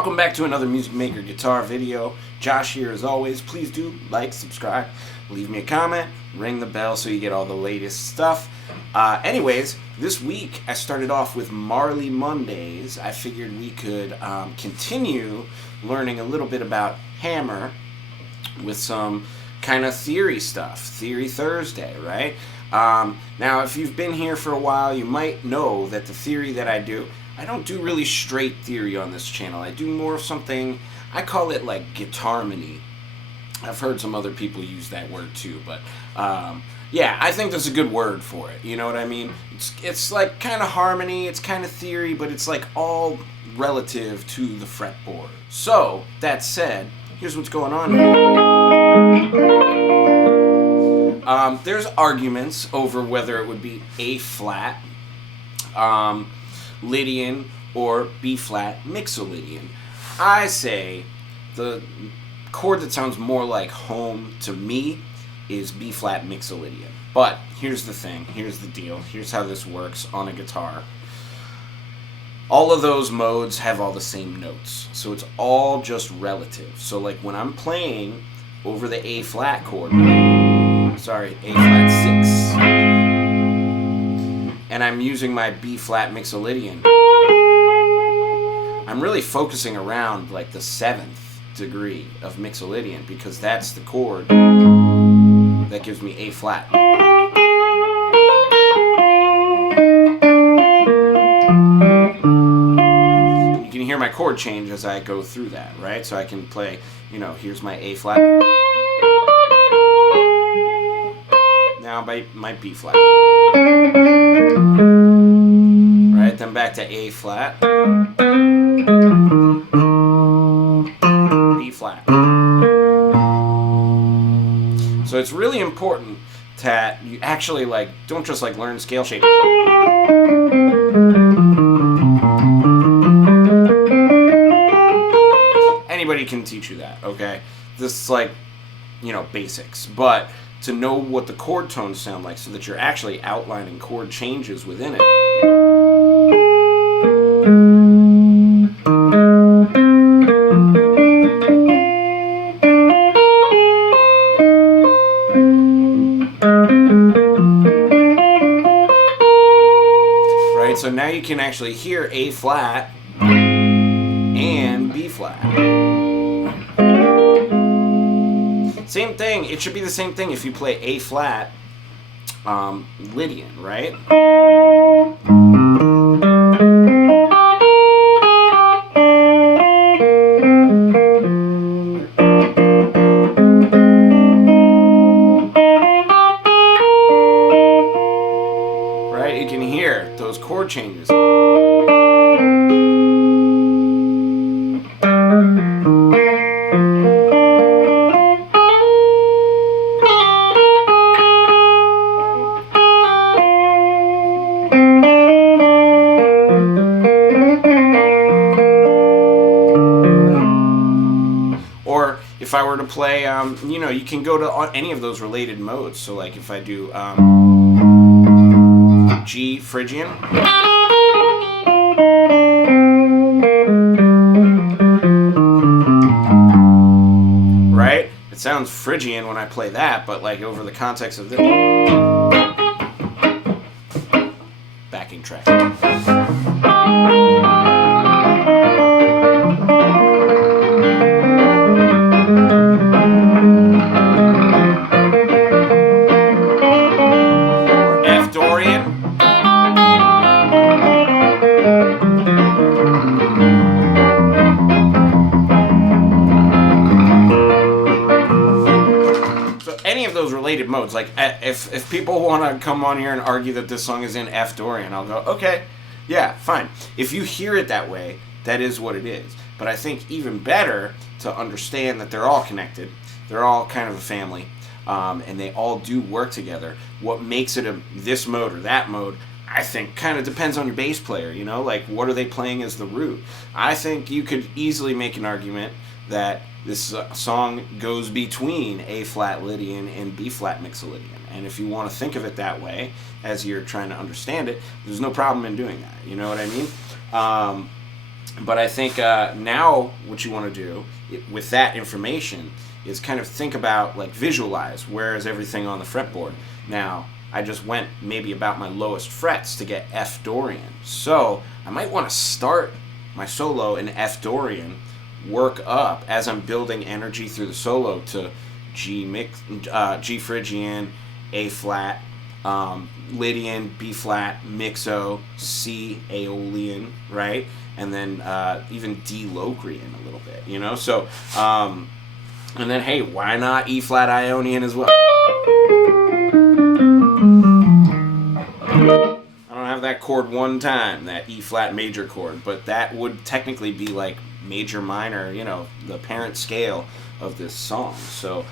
Welcome back to another Music Maker guitar video. Josh here as always. Please do like, subscribe, leave me a comment, ring the bell so you get all the latest stuff. Anyways, this week I started off with Marley Mondays. I figured we could continue learning a little bit about hammer with some kind of theory stuff. Theory Thursday, right? Now, if you've been here for a while, you might know that the theory that I don't do really straight theory on this channel. I do more of something, I call it like guitarmony. I've heard some other people use that word too, but yeah, I think there's a good word for it. You know what I mean? It's like kind of harmony, it's kind of theory, but it's like all relative to the fretboard. So, that said, here's what's going on here. There's arguments over whether it would be A flat, Lydian, or B flat mixolydian. I say the chord that sounds more like home to me is B flat mixolydian. But here's the thing, here's the deal, here's how this works on a guitar. All of those modes have all the same notes, so it's all just relative. So like when I'm playing over the A flat chord, sorry, A flat 6, and I'm using my B flat mixolydian, I'm really focusing around like the 7th degree of mixolydian because that's the chord that gives me A flat. You can hear my chord change as I go through that, right? So I can play, you know, here's my A flat. Now my B flat. Right, then back to A flat. B flat. So it's really important that you actually don't just learn scale shaping. Anybody can teach you that, okay? This is basics, but to know what the chord tones sound like so that you're actually outlining chord changes within it. Right, so now you can actually hear A flat and B flat. Same thing, it should be the same thing if you play A flat Lydian, right? Right, you can hear those chord changes. If I were to play, you can go to any of those related modes. So like if I do G Phrygian, right? It sounds Phrygian when I play that, but like over the context of this backing track. Any of those related modes, like if people want to come on here and argue that this song is in F Dorian, I'll go, okay, yeah, fine. If you hear it that way, that is what it is. But I think even better to understand that they're all connected, they're all kind of a family, and they all do work together. What makes it this mode or that mode, I think, kind of depends on your bass player, you know? Like, what are they playing as the root? I think you could easily make an argument that this song goes between A flat Lydian and B flat mixolydian. And if you want to think of it that way, as you're trying to understand it, there's no problem in doing that. You know what I mean? But I think now what you want to do with that information is kind of think about, like, visualize where is everything on the fretboard. Now, I just went maybe about my lowest frets to get F Dorian. So I might want to start my solo in F Dorian, work up as I'm building energy through the solo to G Phrygian, A flat, Lydian, B flat, Mixo, C Aeolian, right? And then even D Locrian a little bit, you know? So, and then, hey, why not E flat Ionian as well? I don't have that chord one time, that E flat major chord, but that would technically be like major minor, you know, the parent scale of this song. So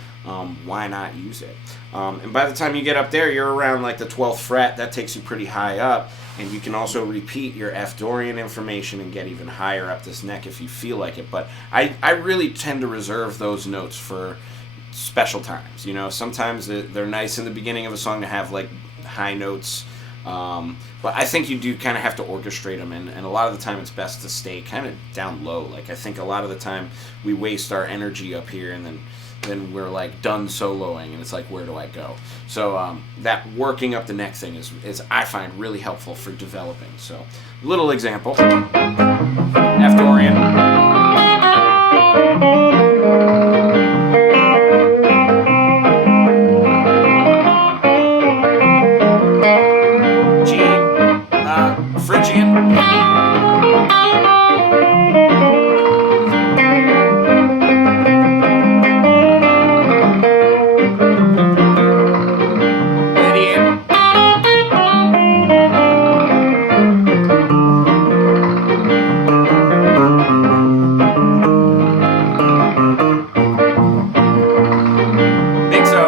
why not use it? And by the time you get up there, you're around like the 12th fret. That takes you pretty high up, and you can also repeat your F Dorian information and get even higher up this neck if you feel like it. But I really tend to reserve those notes for special times. You know, sometimes they're nice in the beginning of a song to have like high notes, but I think you do kind of have to orchestrate them, and a lot of the time it's best to stay kind of down low. Like, I think a lot of the time we waste our energy up here, and then we're like done soloing, and it's like, where do I go? So that working up the neck thing is I find really helpful for developing. So, little example: F Dorian. Phrygian. Lydian. Mixo.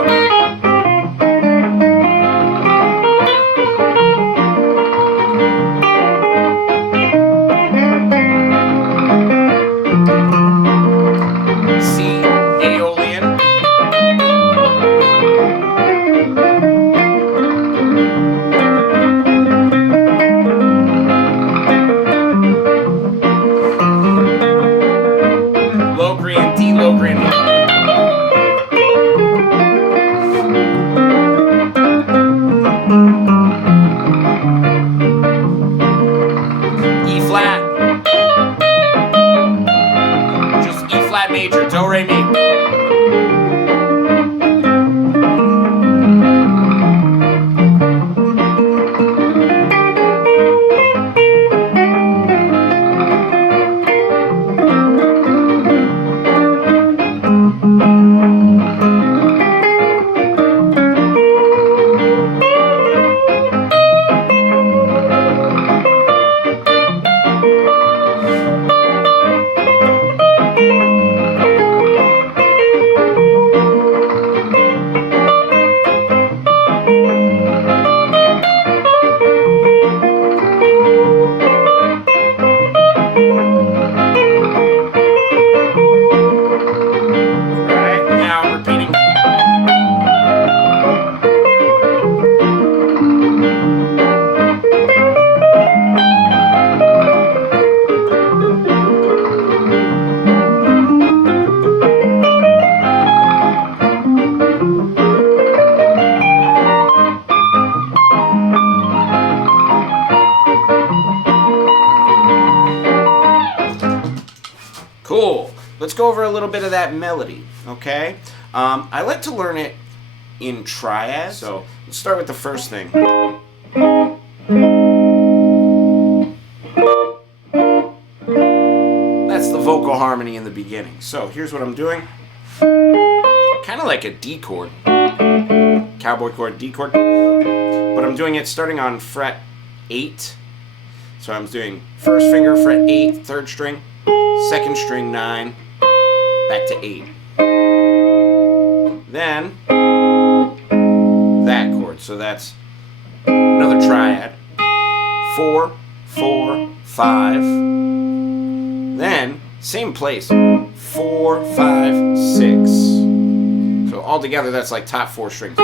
Locrian, D Locrian. E flat. Just E flat major, do re mi. Cool. Let's go over a little bit of that melody, okay? I like to learn it in triads, so let's start with the first thing. That's the vocal harmony in the beginning. So here's what I'm doing. Kind of like a D chord, cowboy chord, D chord, but I'm doing it starting on fret 8. So I'm doing first finger, fret 8, third string, second string 9, back to 8. Then that chord, so that's another triad. 4, 4, 5. Then same place. 4, 5, 6. So all together that's like top 4 strings.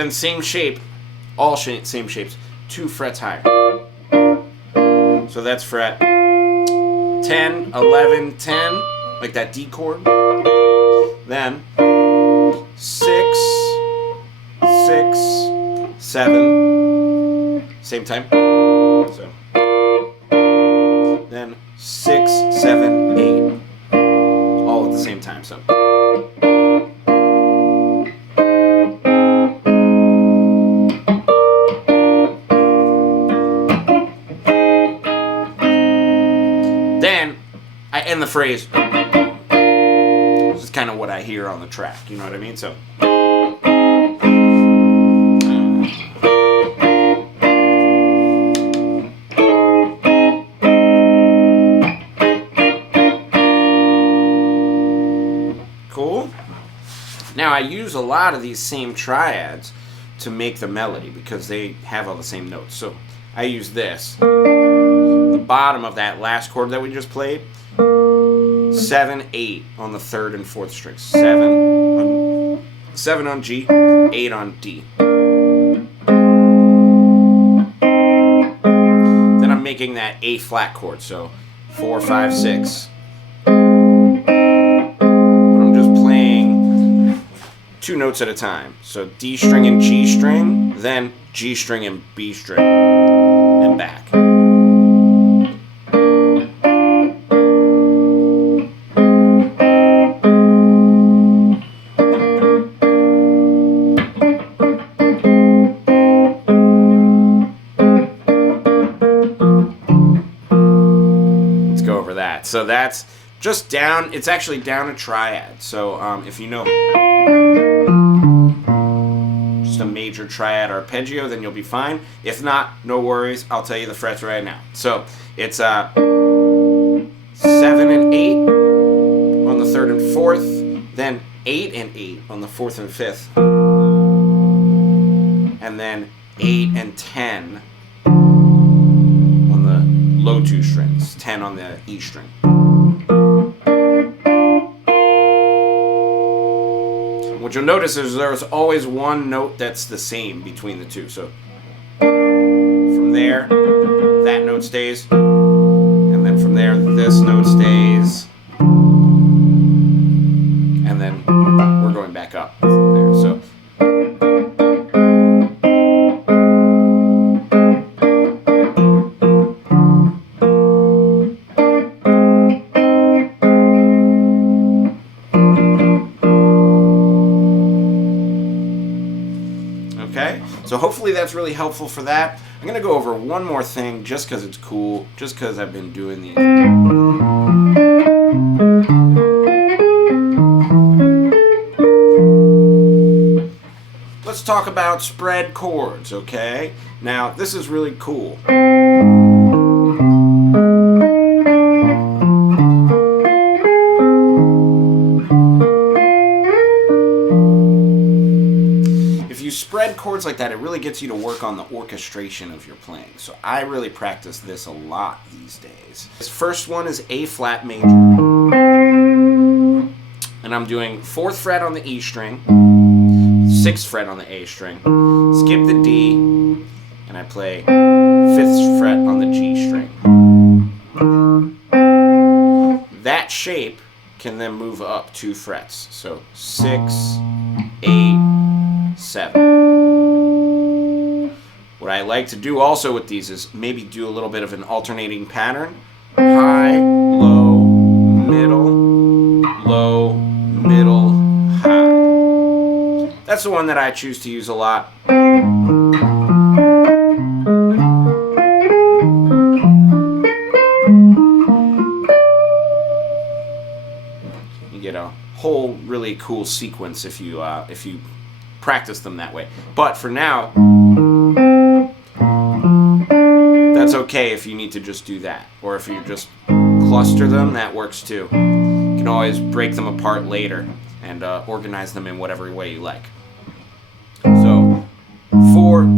then same shape, same shapes, 2 frets higher. So that's fret 10, 11, 10, like that D chord. Then 6, 6, 7, same time. So then 6, 7, 8, all at the same time. So then I end the phrase. This is kind of what I hear on the track. You know what I mean? So. Cool. Now I use a lot of these same triads to make the melody because they have all the same notes. So I use this. The bottom of that last chord that we just played, 7, 8 on the 3rd and 4th strings. 7 on G, 8 on D. Then I'm making that A flat chord, so 4, 5, 6. But I'm just playing 2 notes at a time. So D string and G string, then G string and B string, and back. So that's just down, it's actually down a triad. So if you know just a major triad arpeggio, then you'll be fine. If not, no worries, I'll tell you the frets right now. So it's 7 and 8 on the 3rd and 4th, then 8 and 8 on the 4th and 5th, and then 8 and 10 on the low 2 strings, 10 on the E string. What you'll notice is there's always one note that's the same between the two. So from there, that note stays, and then from there, this note stays, and then we're going back up there. So. Okay, so hopefully that's really helpful for that. I'm going to go over one more thing just because it's cool, just because I've been doing these. Let's talk about spread chords, okay? Now, this is really cool. Spread chords like that, it really gets you to work on the orchestration of your playing. So I really practice this a lot these days. This first one is A flat major. And I'm doing 4th fret on the E string, 6th fret on the A string, skip the D, and I play 5th fret on the G string. That shape can then move up 2 frets. So 6, 8, 7. What I like to do also with these is maybe do a little bit of an alternating pattern. High, low, middle, high. That's the one that I choose to use a lot. You get a whole really cool sequence if you practice them that way. But for now, that's okay if you need to just do that. Or if you just cluster them, that works too. You can always break them apart later and organize them in whatever way you like. So 4,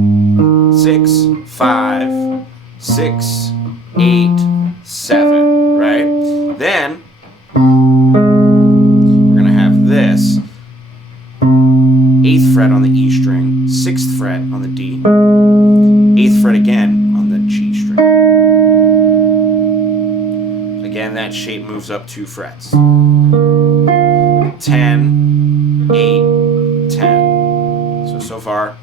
6, 5, 6, 8, 7, right? Then we're gonna have this 8th fret on the E string, 6th fret again on the G string. Again, that shape moves up 2 frets. 10, 8, 10. So far.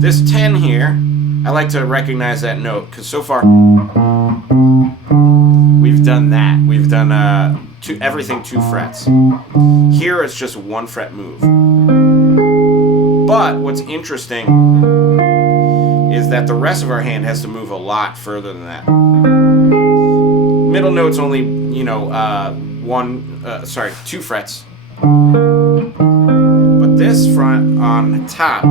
This 10 here, I like to recognize that note, because so far we've done that. We've done everything 2 frets. Here it's just 1 fret move. But what's interesting is that the rest of our hand has to move a lot further than that. Middle note's only, 2 frets. But this front on top,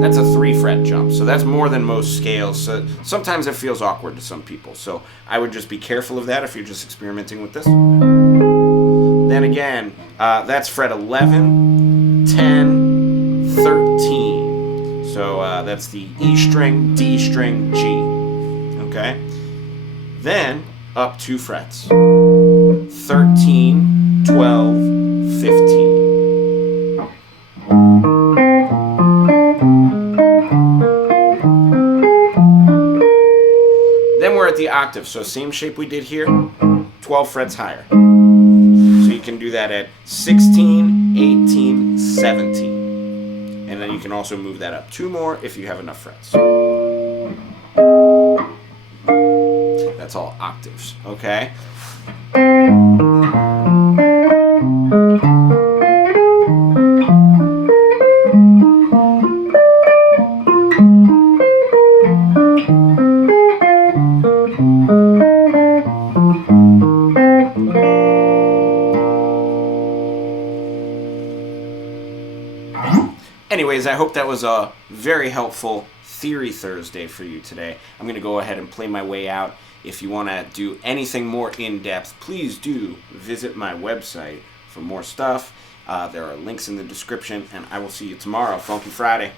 that's a 3 fret jump, so that's more than most scales. So sometimes it feels awkward to some people, so I would just be careful of that if you're just experimenting with this. Then again, that's fret 11, 10, 13. So that's the E string, D string, G. Okay? Then up 2 frets. 13, 12, 15. Then we're at the octave, so same shape we did here, 12 frets higher. So you can do that at 16, 18, 17. And then you can also move that up 2 more if you have enough frets. That's all octaves, okay? Anyways, I hope that was a very helpful Theory Thursday for you today. I'm going to go ahead and play my way out. If you want to do anything more in-depth, please do visit my website for more stuff. There are links in the description, and I will see you tomorrow. Funky Friday.